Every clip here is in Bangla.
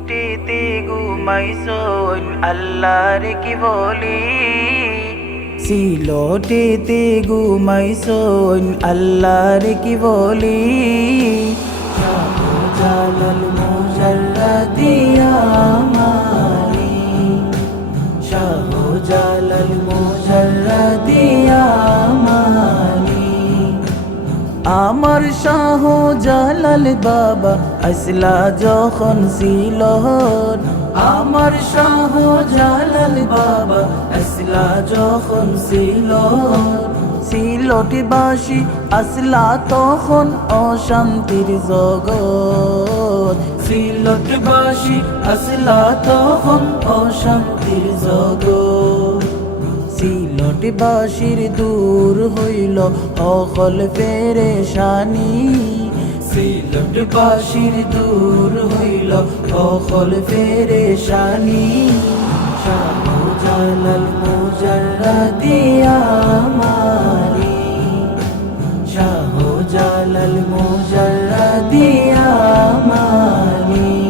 সিলোটিতে ঘুমাইছন আল্লাহর কি বলি সিলোটিতে ঘুমাইছন আল্লাহর কি বলি জালাল জালাল বাবা আসলা যখন ছিল আমার শাহ জালাল বাবা আসলা যখন ছিল সিলটি বাসি আসলা তখন অশান্তির জগৎ। সিলটি বাসি আসলা তখন অশান্তির জগৎ। সিলটবাসীর দূর হইল অকল পেরেশানি সিলটবাসীর দূর হইল অকল পেরেশানি শাহ জালাল মুজাল্লাদিয়া মারি শাহ জালাল মুজাল্লাদিয়া মারি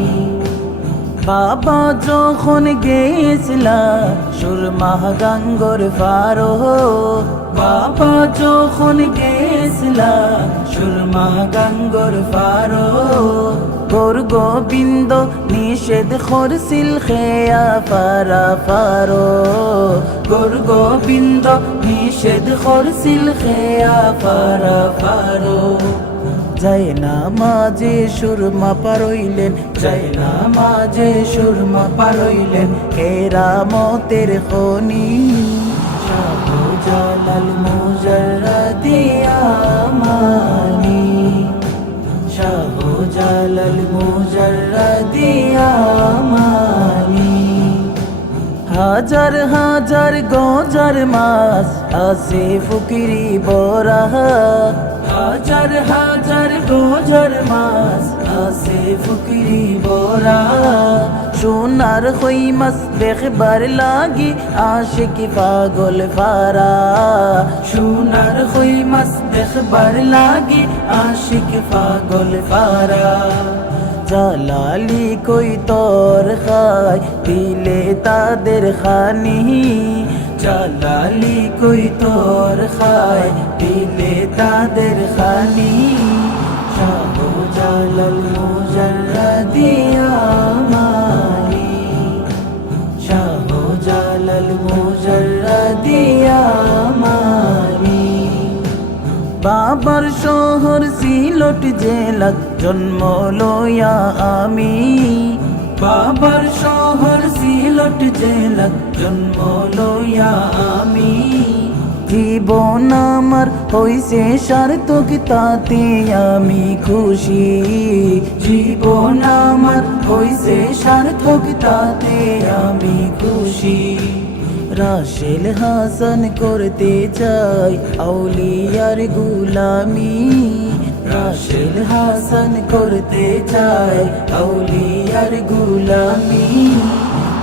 বাবা যখন গেছিলা, সুরমা গাঙ্গর ফারো বাবা যখন গেছিলা সুরমা গাঙ্গর ফারো গোর গোবিন্দ নিষেধ করছিল খেয়া ফারা ফারো। গোর গোবিন্দ নিষেধ করছিল খেয়া ফারা ফারো। যাই না মাঝে সুরমা পারইলেন যাই না মাঝে সুরমা পারইলেন কেরামতের খনি। শাহ জালাল মুজাল্লাদিয়া হাজার হাজার গজার মাস আসে ফকিরি বরা। হাজার হাজার গজার মাস আসে ফকিরি বরা। সোনার হই মাস দেখবার লাগি আশে কি পাগল ফারা সোনার হই মাস দেখবার লাগি আশে কি পাগল ফারা জালালি কই তোর খায় দিলে তাদের খানি। জালালি কই তোর খায় দিলে তাদের খানি। শাহ জালাল মুজাল্লাদিয়া মারি জালাল মুজাল্লাদিয়া বাবার শহর সিলট জেলাত জন্ম লয়া আমি। বাবার শহর সিলট জেলাত জন্ম লয়া আমি। জীবন আমার হইছে সার্থক, তাতে আমি খুশি। জীবন আমার হইছে সার্থক, তাতে আমি খুশি। রাশেল হাসান করতে চাই আউলিয়ার গুলামি। রাশেদ হাসান করতে চায় আউলিয়ার গুলামি।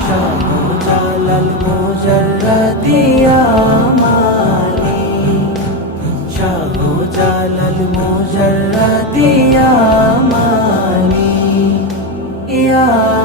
শাহ জালাল মোজারদিয়া মানি। শাহ জালাল মোজারদিয়া মানি। ইয়া